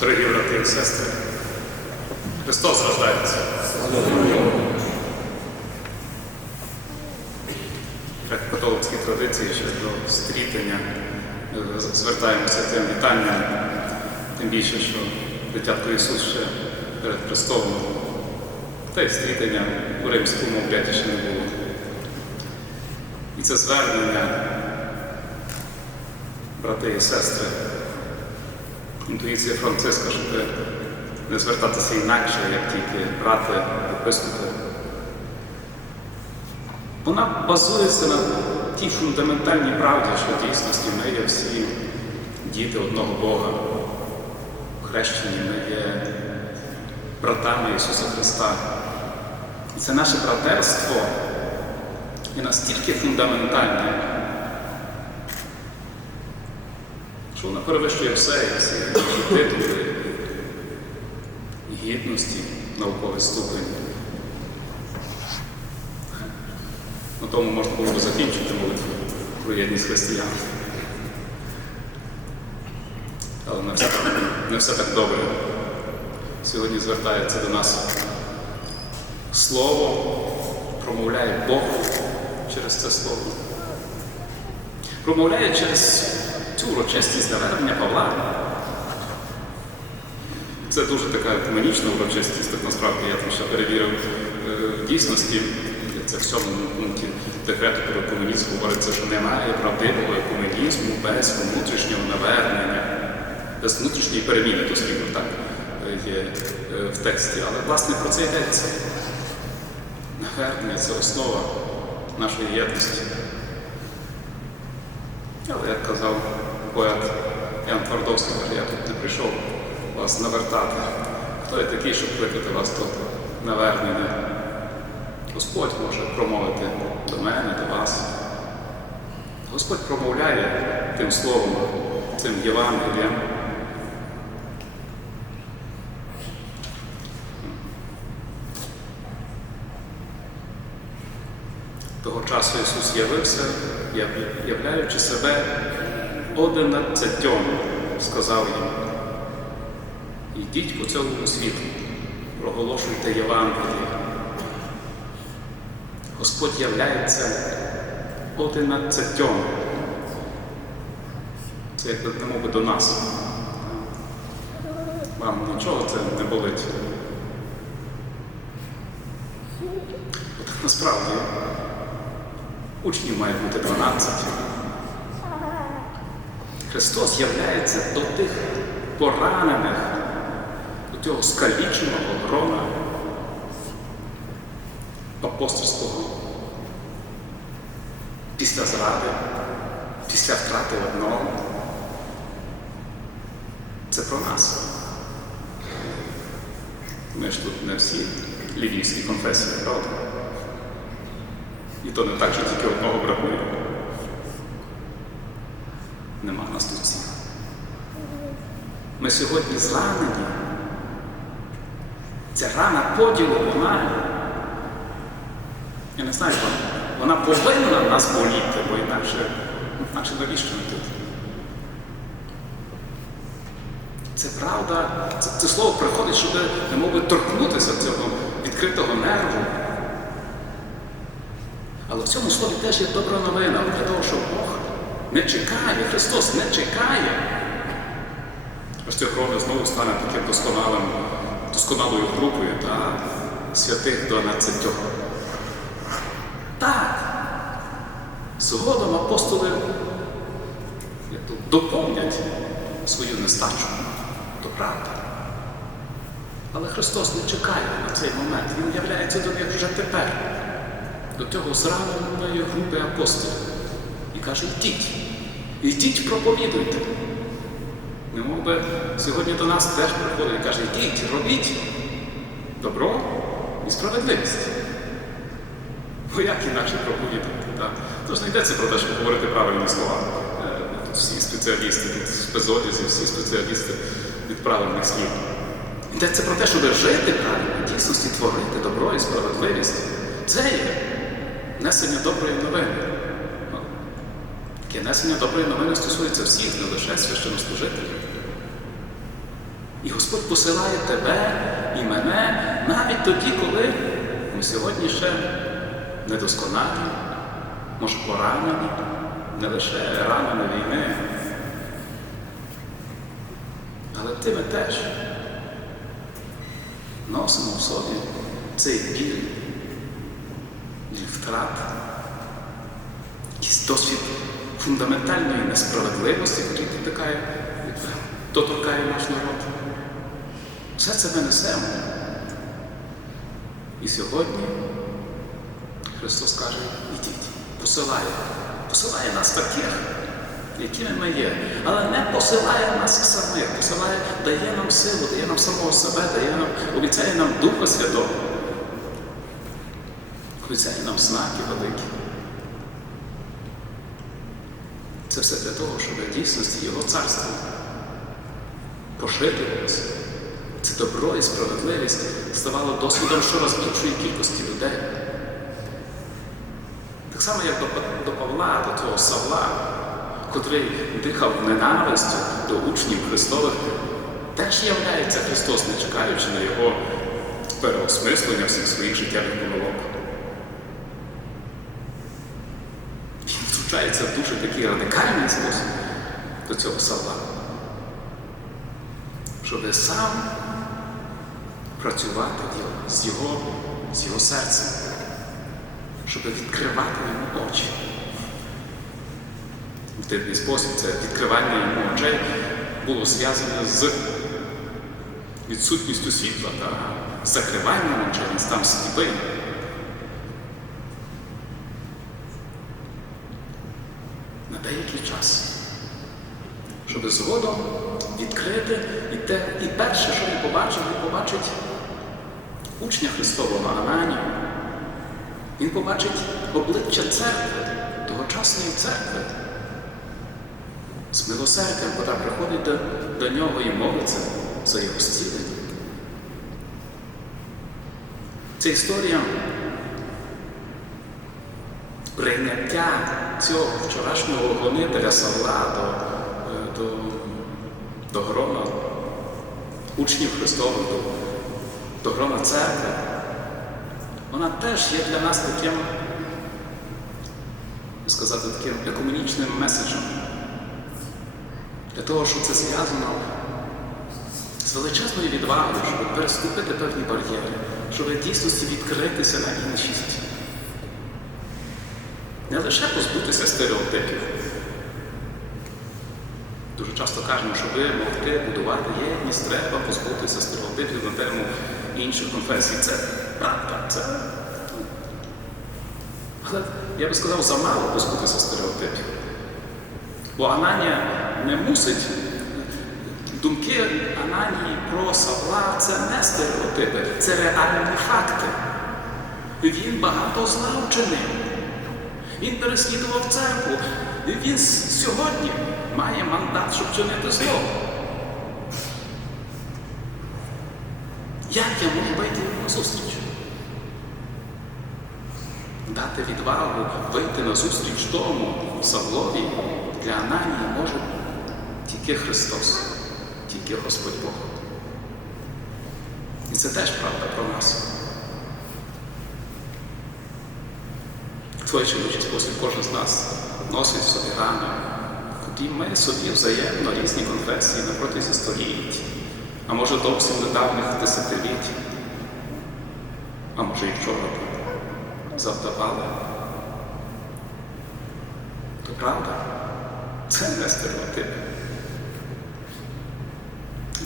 Дорогі брати і сестри, Христос рождається. Як католицькій традиції ще до стрітення е, звертаємося тим вітанням, тим більше, що дитятко Ісус ще перед Христом, та й стрітення у римському обряді ще не було. І це звернення, брати і сестри, інтуїція Франциска, щоб не звертатися інакше, як тільки брати епископи. Вона базується на тій фундаментальній правді, що в дійсності ми є всі діти одного Бога. Хрещені ми є братами Ісуса Христа. Це наше братерство є настільки фундаментальне, що вона перевищує все, і всі титули, гідності, науковий ступень. На тому можна було б закінчити молитву про єдність християн. Але не все, не все так добре. Сьогодні звертається до нас Слово, промовляє Бог через це слово. Промовляє через цю урочистість навернення Павла. Це дуже така екуменічна урочистість, так насправді я там ще перевірив е, в дійсності. Це в цьому пункті декрету про екуменізм говориться, що немає правдивого екуменізму без внутрішнього навернення, без внутрішньої переміни, дослідно так е, є е, в тексті. Але власне про це йдеться. Навернення це основа нашої єдності. Але як казав поет Ян Твардовський, каже, я тут не прийшов вас навертати. Хто я такий, щоб кликати вас до навернення? Господь може промовити до мене, до вас. Господь промовляє тим словом, цим Євангелієм. Того часу Ісус з'явився, являючи себе одинадцятьом, сказав їм. Йдіть по цілому світу, проголошуйте Євангеліє. Господь являється одинадцятьом. Це як немов би до нас. Вам нічого це не болить. От насправді учнів має бути 12. Христос являється до тих поранених, до цього скаліченого грона апостольського після зради, після втрати одного. Це про нас. Ми ж тут не всі львівські конфесії, правда? І то не так, що тільки одного бракує. Нема нас тут всіх. Ми сьогодні зранені. Ця рана поділу, вона, я не знаю, вона повинна нас боліти, бо інакше, інакше навіщо ми тут? Це правда, це, це слово приходить, щоб не би торкнутися цього відкритого нерву. Але в цьому слові теж є добра новина для того, що Бог не чекає, Христос не чекає. Ось хрони знову стане таким досконалим, досконалою групою та святих дванадцятьох. Так, згодом апостоли доповнять свою нестачу до правди. Але Христос не чекає на цей момент. Він являється до них вже тепер, до цього зраненої групи апостолів. І каже, йдіть, йдіть, проповідуйте. Немов би сьогодні до нас теж приходить і каже, йдіть, робіть добро і справедливість. Бо як інакше проповідувати? Так? Тож не йдеться про те, щоб говорити правильні слова. Е, Тут всі спеціалісти, тут в безодязі, всі спеціалісти від правильних слів. Йдеться про те, щоб жити правильно, дійсності творити добро і справедливість. Це є несення доброї новини. Несення доброї новини стосується всіх, не лише священнослужителів. І Господь посилає тебе і мене навіть тоді, коли ми сьогодні ще недосконалі, може поранені, не лише ранами війни. Але ти ми теж носимо в собі цей біль, біль втрат, якийсь досвід фундаментальної несправедливості, який доторкає, доторкає наш народ. Все це ми несемо. І сьогодні Христос каже, ідіть, посилає, посилає нас таких, якими ми є, але не посилає нас самих, посилає, дає нам силу, дає нам самого себе, дає нам, обіцяє нам Духа Святого, обіцяє нам знаки великі. Це все для того, щоб в дійсності Його царство поширювалося. Це добро і справедливість ставало досвідом щораз більшої кількості людей. Так само, як до, Павла, до того Савла, котрий дихав ненавистю до учнів Христових, теж являється Христос, не чекаючи на Його переосмислення всіх своїх життєвих помилок. Він втручається в дуже такий радикальний спосіб до цього Савла щоб сам працювати з його, з його серцем, щоб відкривати йому очі. В дивний спосіб це відкривання йому очей було зв'язане з відсутністю світла та закриванням очей, став сліпий. Щоб згодом відкрити і те, і перше, що він побачив, він побачить учня Христового Ананію. Він побачить обличчя церкви, тогочасної церкви, з милосердям, котра приходить до, до нього і молиться за його зцілення. Ця історія прийняття цього вчорашнього гонителя Савла до до, до грона учнів Христових, до, до грона церкви, вона теж є для нас таким, сказати, таким екомунічним меседжем. Для того, щоб це зв'язано з величезною відвагою, щоб переступити певні бар'єри, щоб дійсності відкритися на іншість. Не лише позбутися стереотипів. Дуже часто кажемо, що ви могти будувати єдність, треба позбутися стереотипів на тему інших конфесій. Це правда, це. Але я би сказав, замало позбутися стереотипів. Бо Ананія не мусить. Думки Ананії про Савла це не стереотипи, це реальні факти. Він багато зла вчинив. Він переслідував церкву. Він сьогодні має мандат, щоб чинити зло. Як я можу вийти на зустріч? Дати відвагу вийти на зустріч тому Савлові для Ананії може тільки Христос, тільки Господь Бог. І це теж правда про нас. Той чи спосіб кожен з нас носить в собі рани. І ми собі взаємно різні конфесії на протязі століть, а може зовсім недавніх десятиліть, а може і вчора завдавали. То правда, це не стереотип.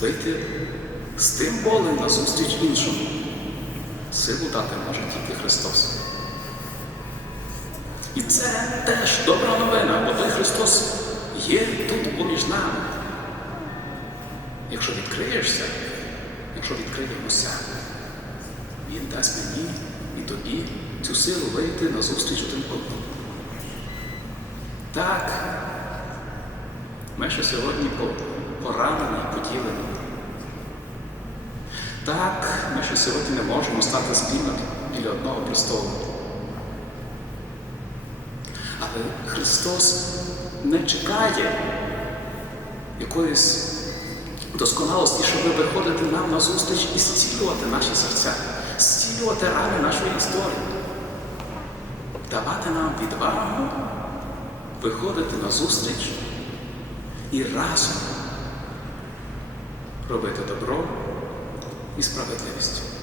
Вийти з тим болем на зустріч іншому. Силу дати може тільки Христос. І це теж добра новина, бо той Христос є тут поміж нами. Якщо відкриєшся, якщо відкриємося, Він дасть мені і тобі цю силу вийти на зустріч один одному. Так, ми ще сьогодні поранені і поділені. Так, ми ще сьогодні не можемо стати спільно біля одного престолу. Але Христос не чекає якоїсь досконалості, щоб виходити нам на зустріч і зцілювати наші серця, зцілювати рани нашої історії, давати нам відвагу, виходити на зустріч і разом робити добро і справедливість.